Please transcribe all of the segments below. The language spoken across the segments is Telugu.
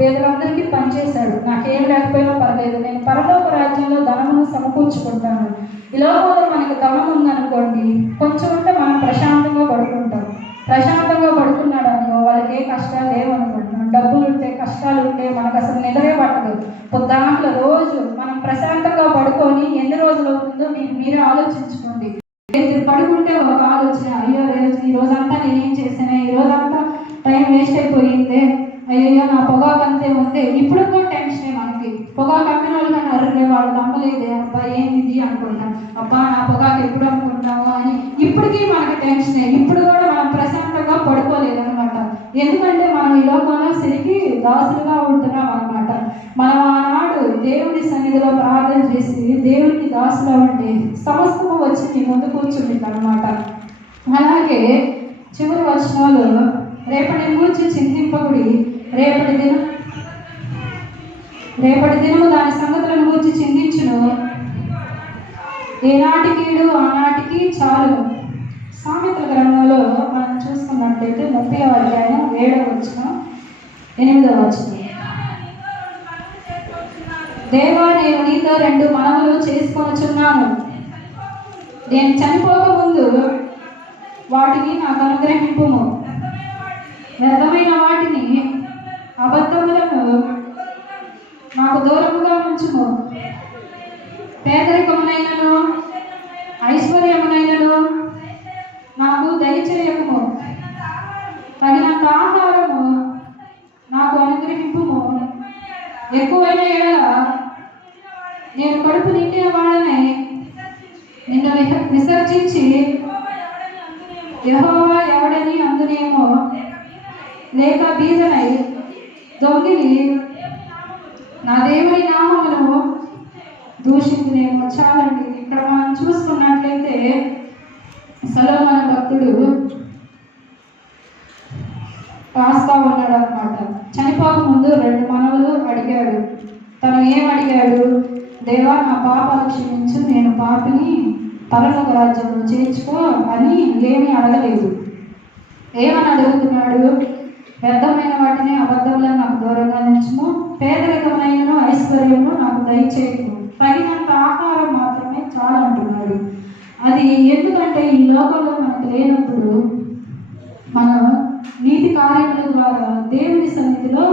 పేదలందరికీ పనిచేశాడు. నాకేం లేకపోయినా పర్లేదు, నేను పరలోక రాజ్యంలో ధనమును సమకూర్చుకుంటాను. ఈ లోకంలో మనకి ధనం ఉందనుకోండి, కొంచెం ఉంటే మనం ప్రశాంతంగా పడుకుంటాం. ప్రశాంతంగా పడుకున్నాడు అనుకో, వాళ్ళకి ఏ కష్టాలు లేవనుకుంటున్నాం. డబ్బులు ఉంటే, కష్టాలు ఉంటే మనకు అసలు నిద్రే పట్టదు. దాంట్లో రోజు మనం ప్రశాంతంగా పడుకొని ఎన్ని రోజులు అవుతుందో మీరే ఆలోచించుకోండి. పడుకుంటే ఒక ఆలోచన, అయ్యో ఈ రోజంతా నేనేం చేశాను, ఈ రోజంతా టైం వేస్ట్ అయిపోయిందే, అయ్యో నా పొగాకు అంతే ఉంది. ఇప్పుడు కూడా టెన్షనే మనకి. పొగాకు అమ్మిన వాళ్ళు కానీ అర్రే వాళ్ళు నమ్మలేదే, అబ్బా ఏంది అనుకుంటాం, అబ్బా నా పొగాకు ఎప్పుడు అనుకుంటాము అని ఇప్పటికీ మనకి టెన్షనే. ఇప్పుడు కూడా మనం ప్రశాంతంగా పడుకోలేదు అనమాట. ఎందుకంటే మనం ఈ లోకంలో సరికి దాసులుగా ఉంటున్నాం అనమాట. మనం ఆనాడు దేవుడి సన్నిధిలో ప్రార్థన చేసి దేవుడికి దాసులో ఉండి సమస్తము వచ్చి నీ ముందు కూర్చుంది అనమాట. అలాగే చివరి వచనాలు, రేపటి గురించి చింతింపకుడి, రేపటి దినము దాని సంగతులను గురించి చింతించును, ఏనాటికీడు ఆనాటికి చాలు. సామెతల గ్రంథంలో మనం చూసుకున్నట్లయితే 30వ అధ్యాయం 7వ వచనం 8వ వచనం, దేవా నేను నీతో 2 మనవులు చేసుకొనుచున్నాను, నేను చనిపోకముందు వాటిని నాకు అనుగ్రహింపుము, వ్యర్థమైన వాటిని అబద్ధములను నాకు దూరముగా ఉంచుము, పేదరికమునైనను ఐశ్వర్యమునైనను నాకు దయచేయము, తగినంత ఆహారము నాకు అనుగ్రహింపుము, ఎక్కువైన ఎడల నేను కడుపు నిండిన వాడనై నిన్ను విసర్జించి యెహోవా ఎవడని అందునేమో, లేక బీదనై దొంగిలి నా దేవుని నామమును దూషించునేమో. చాలండి. ఇక్కడ మనం చూసుకున్నట్లయితే సొలొమోను భక్తుడు రాస్తా ఉన్నాడు అనమాట. చనిపోక ముందు 2 మనవులు అడిగాడు. తను ఏం అడిగాడు, దేవా నా పాపాలు క్షమించు, నేను పాపిని, పరలోక రాజ్యంలో చేర్చుకో అని ఏమీ అడగలేదు. ఏమని అడుగుతున్నాడు, వ్యర్థమైన వాటిని అబద్ధములను నాకు దూరంగా ఉంచుము, పేదరికమైనను ఐశ్వర్యము నాకు దయచేయము, తగినంత ఆహారం మాత్రమే చాలంటున్నాడు. అది ఎందుకంటే ఈ లోకంలో మనకు లేనప్పుడు మనం నీతి కార్యముల ద్వారా దేవుని సన్నిధిలో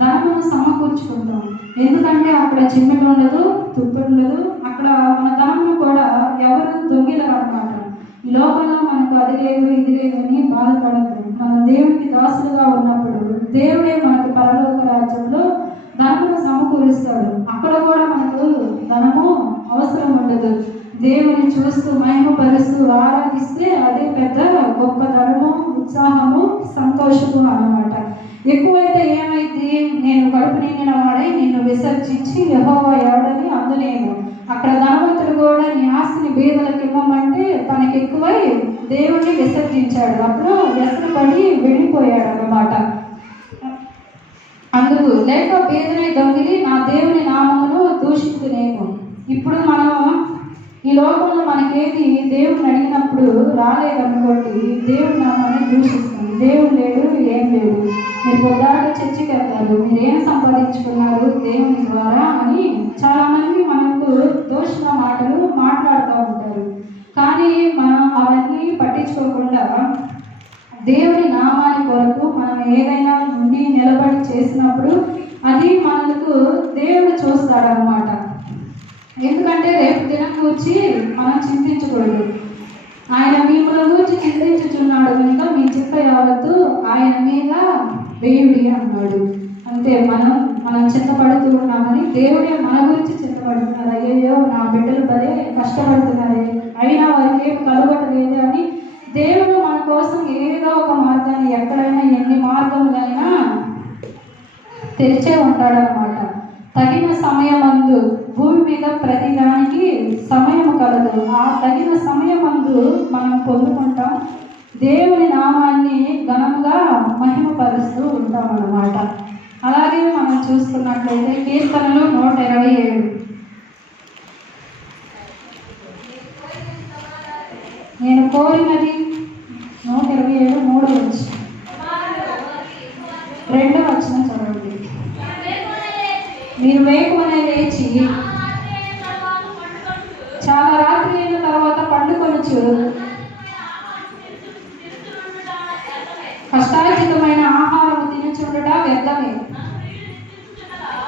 ధనమును సమకూర్చుకుంటాం. ఎందుకంటే అక్కడ చిమ్మెట ఉండదు, తుప్పు ఉండదు. అక్కడ మన ధనమును కూడా ఎవరు దొంగిలరు అన్నమాట. ఈ లోకంలో మనకు అది లేదు ఇది లేదు అని బాధపడద్దు. మనం దేవునికి దాసులుగా ఉన్నప్పుడు దేవుడే మనకు పరలోక రాజ్యంలో ధనమును సమకూరుస్తాడు. అక్కడ కూడా మనకు ధనము అవసరం ఉండదు. దేవుని చూస్తూ మహిమపరుస్తూ ఆరాధిస్తే అదే పెద్ద గొప్ప ధనము, ఉత్సాహము, సంతోషము అన్నమాట. ఎక్కువైతే ఏమైంది, నేను కడుపు నిండిన వాడై నిన్ను విసర్జించి యెహోవా ఎవడని అందునేమో. అక్కడ ధనవంతుడు కూడా నీ ఆస్తిని బీదలకు ఇవ్వమంటే తనకి ఎక్కువై దేవుణ్ణి విసర్జించాడు. అప్పుడు వ్యసనపడి వెళ్ళిపోయాడు అన్నమాట. అందుకు లేక బీదనై దొంగిలి నా దేవుని నామమును దూషించునేమో. ఇప్పుడు మనం ఈ లోకంలో మనకేది దేవుడిని అడిగినప్పుడు రాలేదనుకోండి, దేవుడి నామాన్ని దూషిస్తుంది. దేవుడు లేడు, ఏం లేదు, మీరు పొద్దాక చర్చికి వెళ్తారు, మీరు ఏం సంపాదించుకున్నారు దేవుని ద్వారా అని చాలామంది మనకు దోషణ మాటలు మాట్లాడుతూ ఉంటారు. కానీ మనం అవన్నీ పట్టించుకోకుండా దేవుని నామాని కొరకు మనం ఏదైనా నుండి నిలబడి చేసినప్పుడు అది మనకు దేవుడు చూస్తాడనమాట. ఎందుకంటే రేపు దినం గురించి మనం చింతించకూడదు. ఆయన మిమ్మల్ని గురించి చింతించుచున్నాడు కనుక మీ చింత యావత్తు ఆయన మీద వేయుడి అన్నాడు. అంతే. మనం చింతపడుతూ ఉన్నామని దేవుడే మన గురించి చింతపడుతున్నారు. అయ్యయ్యో నా బిడ్డలు పదే కష్టపడుతున్నారే, అయినా వారికి ఏం కలగట్లేదు అని దేవుడు మన కోసం ఏదో ఒక మార్గాన్ని, ఎక్కడైనా ఎన్ని మార్గములైనా తెరిచే ఉంటాడనమాట. తగిన సమయమందు భూమి మీద ప్రతిదానికి సమయం కలదు. ఆ తగిన సమయమందు మనం పొందుకుంటాం. దేవుని నామాన్ని ఘనంగా మహిమపరుస్తూ ఉంటాం అన్నమాట. అలాగే మనం చూసుకున్నట్లయితే కీర్తనలు 127. నేను కోరినది 127 3వ వచనం 2వ వచనం చదవండి. మీరు వేకువనే లేచి చాలా రాత్రి అయిన తర్వాత పండుకొనొచ్చు కష్టార్జితమైన ఆహారం తినుచుండుట వ్యర్థమే.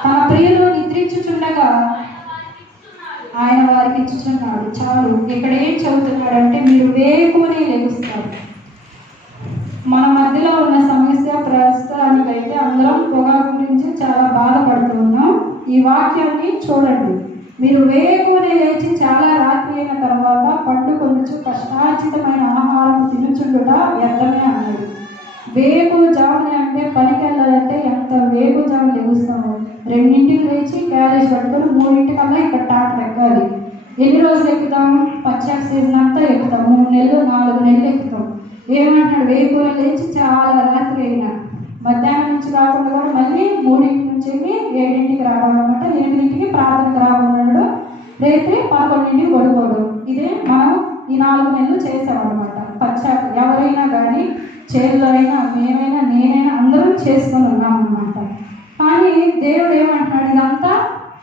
తన ప్రియులు నిద్రించుచుండగా ఆయన వారికి ఇచ్చుచున్నాడు. చాలు. ఇక్కడ ఏం చెబుతున్నాడంటే మీరు వేకువనే లెగుస్తారు. మన మధ్యలో ఉన్న సమస్య ప్రస్తుతానికైతే అందరం పొగాకు గురించి చాలా బాధపడుతున్నాం. ఈ వాక్యాన్ని చూడండి. మీరు వేకువనే లేచి చాలా రాత్రి అయిన తర్వాత పండుకొనుచు కష్టార్జితమైన ఆహారం తినుచుండుట వ్యర్థమే అన్నాడు. వేకువజామునే అంటే పనికి వెళ్ళాలంటే ఎంత వేకువజాము లెగుస్తాము. 2ంటికి లేచి క్యారేజ్ పట్టుకొని 3ంటికల్లా ఇక్కడ టాటర్ ఎక్కాలి. ఎన్ని రోజులు ఎక్కుతాం? పచ్చాక సీజన్ అంతా ఎక్కుతాం. 3 నెలలు 4 నెలలు ఎక్కుతాం. ఏమంటాడు? వేకువ లేచి చాలా రాత్రి అయినా మధ్యాహ్నం నుంచి కాకుండా కూడా మళ్ళీ 3ంటి నుంచి 7ంటికి రావడం అనమాట. 8ంటికి ప్రార్థనకు రావడం, రేపు 11ంటికి పడుకోవడం. ఇదే మనం ఈ 4 నెలలు చేసామన్నమాట. పచ్చాక ఎవరైనా కానీ చేతులు అయినా మేమైనా నేనైనా అందరం చేసుకొని ఉన్నామన్నమాట. కానీ దేవుడు ఏమంటున్నాడు? ఇదంతా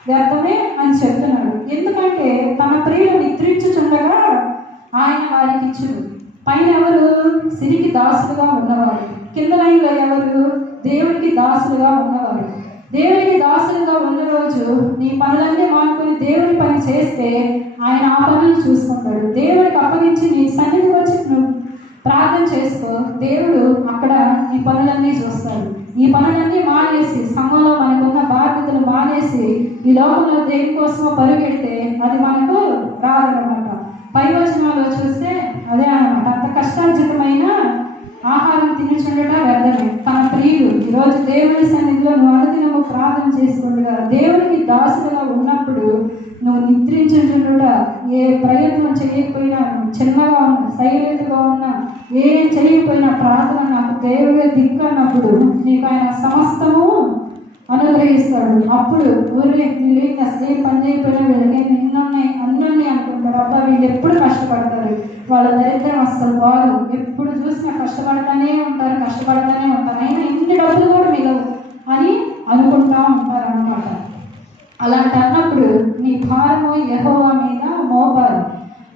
వ్యర్థమే అని చెప్తున్నాడు. ఎందుకంటే తన ప్రియులు నిద్రించుచుండగా ఆయన వారికి ఇచ్చుడు. పైన ఎవరు? సిరికి దాసులుగా ఉన్నవాడు. కింద లైన్లో ఎవరు? దేవుడికి దాసులుగా ఉన్నవాడు. దేవుడికి దాసులుగా ఉన్న రోజు నీ పనులన్నీ మానుకొని దేవుడి పని చేస్తే ఆయన ఆ పనులు చూసుకుంటాడు. దేవుడికి అప్పగించి నీ సన్నిధికి వచ్చి నువ్వు ప్రార్థన చేసుకో, దేవుడు అక్కడ ఈ పనులన్నీ చూస్తాడు. ఈ పనులన్నీ మానేసి సంఘంలో మనకున్న బాధ్యతలు మానేసి ఈ లోకంలో దేనికోసమో పరుగెడితే అది మనకు రాదన్నమాట. పై వచనాల్లో చూస్తే అదే అన్నమాట. అంత కష్టార్జితమైన ఆహారం తినుచుండట వ్యర్థమే. తన ప్రియులు ఈరోజు దేవుని సన్నిధిలో నువ్వు అనుదినము ప్రార్థన చేసుకుంటుగా దేవునికి దాసులుగా ఉన్నప్పుడు నువ్వు నిద్రించుంటుట, ఏ ప్రయత్నం చేయకపోయినా, చిన్నగా ఉన్నా సైలెంట్గా ఉన్నా, ఏం చేయకపోయినా ప్రార్థన నాకు దేవుడే దిక్కు అన్నప్పుడు నీకు ఆయన సమస్తము అనుగ్రహిస్తాడు. అప్పుడు ఊరే వీళ్ళు అసలు ఏం పని చేయకపోయినా వీళ్ళకి అన్నీ అనుకుంటారు. అబ్బా వీళ్ళు ఎప్పుడు కష్టపడతారు, వాళ్ళ దరిద్రం అస్సలు బాగు, ఎప్పుడు చూసినా కష్టపడతానే ఉంటారు. అయినా ఇన్ని డబ్బులు కూడా మిగలవు అని అనుకుంటా ఉంటారు అన్నమాట. అలాంటి అన్నప్పుడు నీ భారము యెహోవా మీద మోపాలి.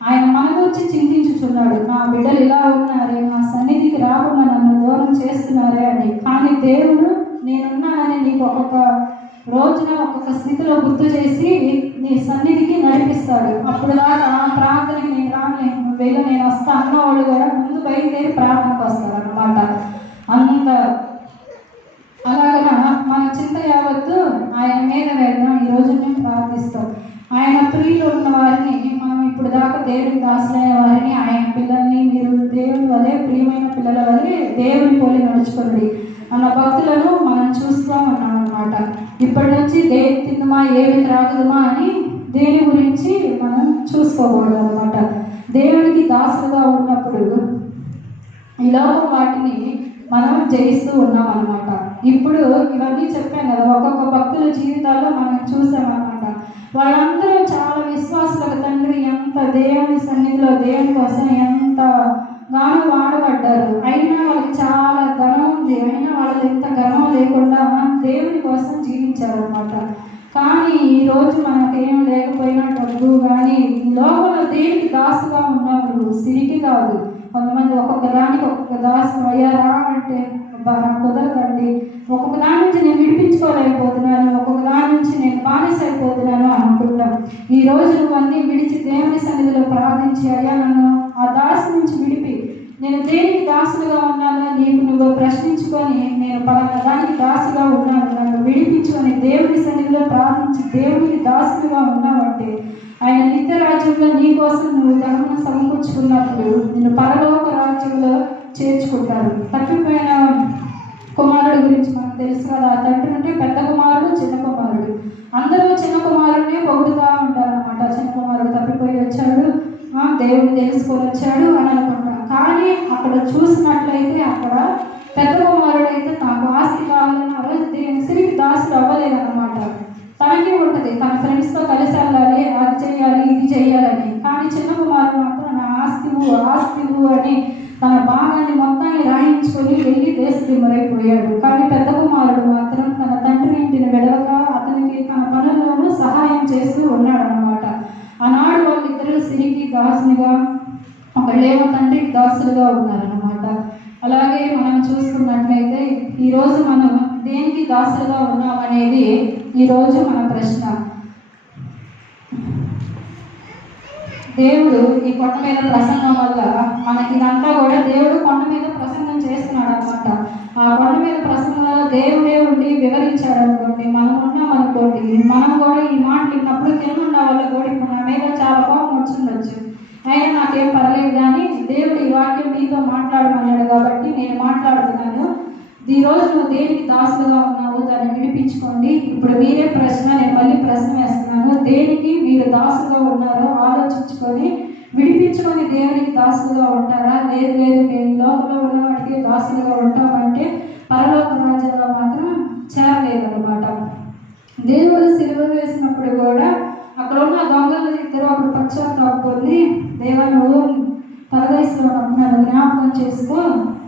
ఆయన మన గురించి చింతించుచున్నాడు. నా బిడ్డలు ఇలా ఉన్నారే, నా సన్నిధికి రాకుండా నన్ను దూరం చేస్తున్నారే అని. కానీ దేవుడు నేనున్నానని నీకు ఒక్కొక్క రోజున ఒక్కొక్క స్థితిలో గుర్తు చేసి నీ సన్నిధికి నడిపిస్తాడు. అప్పుడు దాకా ప్రార్థనకి నేను రాను, నువ్వు నేను వస్తా అన్న వాళ్ళు కూడా ముందు బయలుదేరి ప్రార్థనకు వస్తారు అన్నమాట. అంత అలాగన మన చింత యావత్తు ఆయన మీద వేద్దాం. ఈరోజు మేము ప్రార్థిస్తాం. ఆయన ప్రియులు ఉన్న వారిని, మనం ఇప్పుడు దాకా దేవుడికి దాసులైన వారిని, ఆయన పిల్లల్ని మీరు దేవుని వలె ప్రియమైన పిల్లల వలె దేవుని పోలి నడుచుకోండి అన్న భక్తులను మనం చూస్తూ ఉన్నాం అన్నమాట. ఇప్పటి నుంచి దేని తిందుమా ఏమి త్రాగుదుమా అని దేని గురించి మనం చూసుకోకూడదు అన్నమాట. దేవుడికి దాసులుగా ఉన్నప్పుడు ఈ లోకం వాటిని మనం జయిస్తూ ఉన్నాం అన్నమాట. ఇప్పుడు ఇవన్నీ చెప్పాను కదా, ఒక్కొక్క భక్తుల జీవితాల్లో మనం చూసామన్నమాట. వాళ్ళందరూ చాలా విశ్వాసులకు తండ్రి ఎంత దేవుని సన్నిధిలో దేవుని కోసం ఎంతగానో వాడబడ్డారు. అయినా వాళ్ళకి చాలా ధనం ఉంది, అయినా వాళ్ళు ఎంత ఘనం లేకుండా దేవుని కోసం జీవించారు అనమాట. కానీ ఈరోజు మనకేం లేకపోయినా డబ్బు కానీ ఈ లోకంలో దేవునికి దాసుగా ఉన్నప్పుడు సిరికి కాదు. కొంతమంది ఒక్కొక్క దానికి ఒక్కొక్క దాసు అయ్యారా అంటే నాకు కుదరదండి, ఒక్కొక్క దాని నుంచి నేను విడిపించుకోలేకపోతున్నాను, ఒక్కొక్క దాని నుంచి నేను బానిస అయిపోతున్నాను అనుకుంటాం. ఈ రోజు నువ్వు అన్నీ విడిచి దేవుని సన్నిధిలో ప్రార్థించి, అయ్యా నన్ను ఆ దాసు నుంచి విడిపి నేను దేనికి దాసులుగా ఉన్నానో నీకు నువ్వు ప్రశ్నించుకొని, నేను పలానా దానికి దాసుగా ఉన్నాను, నన్ను విడిపించుకొని దేవుని సన్నిధిలో ప్రార్థించి దేవునికి దాసులుగా ఉన్నావంటే ఆయన నిత్య రాజ్యంలో నీ కోసం నువ్వు ధనమును సమకూర్చుకున్నప్పుడు నిన్ను పరలోక రాజ్యంలో చేర్చుకుంటారు. తప్పిపోయిన కుమారుడు గురించి మనకు తెలుసు కదా. ఆ తండ్రి అంటే పెద్ద కుమారుడు, చిన్న కుమారుడు. అందరూ చిన్న కుమారుడినే పొగుడుతూ ఉంటారు అనమాట. చిన్న కుమారుడు తప్పిపోయి వచ్చాడు, దేవుడిని తెలుసుకొని వచ్చాడు అని అనుకుంటాం. కానీ అక్కడ చూసినట్లయితే అక్కడ పెద్ద కుమారుడు అయితే నాకు ఆస్తి కావాలని ఆ రోజు సిరికి దాసులు అవ్వలేదన్నమాట. తనకి ఉంటుంది, తన ఫ్రెండ్స్తో కలిసి వెళ్ళాలి, అది చేయాలి ఇది చేయాలని. కానీ చిన్న కుమారుడు మాత్రం నా ఆస్తివు అని తన భాగాన్ని మొత్తాన్ని రాయించుకొని వెళ్ళి దేశ దిమ్మరైపోయాడు. కానీ పెద్ద కుమారుడు మాత్రం తన తండ్రి ఇంటిని వెడవక అతనికి తన దేనికి దాసులుగా ఉన్నాం అనేది ఈరోజు మన ప్రశ్న. దేవుడు ఈ కొండ మీద ప్రసంగం వల్ల మనకి ఇదంతా కూడా దేవుడు కొండ మీద ప్రసంగం చేస్తున్నాడు అనమాట. ఆ కొండ మీద ప్రసంగంలో దేవుడే ఉండి వివరించాడు అనుకోండి, మనం ఉన్నాం అనుకోండి, మనం కూడా ఈ మాట విన్నప్పుడు కింద వల్ల కూడా ఇప్పుడు నా మీద చాలా కోపం వచ్చిండొచ్చు, అయినా నాకేం పర్లేదు, కానీ దేవుడు ఈ వాక్యం మీతో మాట్లాడమన్నాడు కాబట్టి నేను మాట్లాడుతున్నాను. ఈరోజు నువ్వు దేనికి దాసులుగా ఉన్నావు, దాన్ని విడిపించుకోండి. ఇప్పుడు మీరే ప్రశ్న, నేను మళ్ళీ ప్రశ్న వేస్తున్నాను. దేనికి మీరు దాసులుగా ఉన్నారో ఆలోచించుకొని విడిపించుకొని దేవునికి దాసులుగా ఉంటారా? లేదు లేదు నేను లోకంలో ఉన్న వాటికి దాసులుగా ఉంటామంటే పరలోక రాజ్యంలో మాత్రం చేరలేదన్నమాట. దేవుడు సిలువ వేసినప్పుడు కూడా అక్కడ ఉన్న దొంగల ఇద్దరు అప్పుడు పశ్చాత్తాపడి, దేవా నువ్వు పరదేశంలో నన్ను జ్ఞాపకం చేసుకో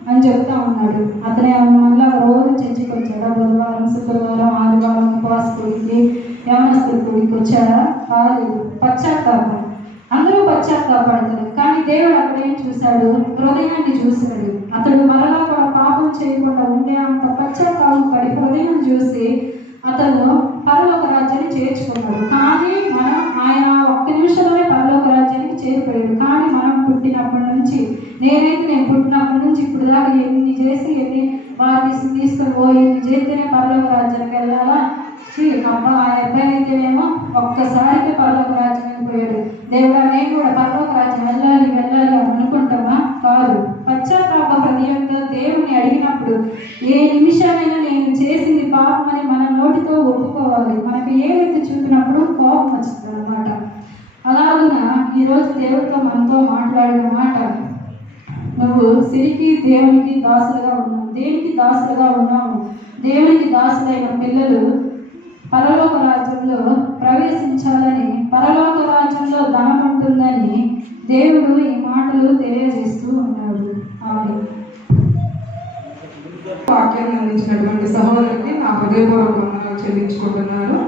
అని చెప్తా ఉన్నాడు. అతనే మళ్ళీ రోజు చర్చికి వచ్చాడా? బుధవారం, శుక్రవారం, ఆదివారం ఉపవాస గుడికి, యవనస్తుల గుడికి వచ్చాడా? కాలేదు. పశ్చాత్తాపం, అందరూ పశ్చాత్తాపడతారు. కానీ దేవుడు అక్కడ ఏం చూశాడు? హృదయాన్ని చూశాడు. అతడు మరలా కూడా పాపం చేయకుండా ఉండే అంత పశ్చాత్తాపం పడి హృదయం చూసి అతను పరలోక రాజ్యాన్ని చేర్చుకున్నాడు. కానీ మనం ఆయన ఒక్క నిమిషంలోనే పరలోక రాజ్యానికి చేరిపోయాడు. కానీ మనం పుట్టినప్పటి నుంచి, నేను పుట్టినప్పటి నుంచి ఇప్పుడు దాకా ఎన్ని చేసి ఎన్ని వారిని తీసుకొని పోయి ఎన్ని చేస్తేనే పరలోక రాజ్యానికి వెళ్ళాలా? అబ్బా ఆ అబ్బాయి అయితేనేమో ఒక్కసారికి పరలోక రాజ్యం వెళ్ళిపోయాడు. దేవుడా నేను కూడా పరలోక రాజ్యం వెళ్ళాలి వెళ్ళాలి అనుకుంటామా? కాదు. పశ్చాత్తాప హృదయంతో దేవుని అడిగినప్పుడు ఏ నిమిషాలైనా నేను చేసింది పాపం అని మన నోటితో ఒప్పుకోవాలి. మనకు ఏ వ్యక్తి చూపినప్పుడు కోపం వచ్చింది అనమాట. అలాగున ఈరోజు దేవుడితో మనతో మాట్లాడిన మాట, నువ్వు సిరికి దేవునికి దాసులుగా ఉన్నావు. దేనికి దాసులుగా ఉన్నావు? దేవునికి దాసులైన పిల్లలు పరలోక రాజ్యంలో ప్రవేశించాలని, పరలోక రాజ్యంలో ధనం ఉంటుందని దేవుడు ఈ మాటలు తెలియజేస్తూ ఉన్నాడు. ఆమేన్. వాక్యాన్ని అందించినటువంటి సహోదరుని నా హృదయపూర్వక వందనాలు చెల్లించుకుంటున్నాను.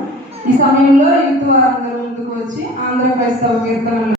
ఈ సమయంలో యూత్ వారందరూ ముందుకు వచ్చి ఆంధ్ర క్రైస్తవ కీర్తనలు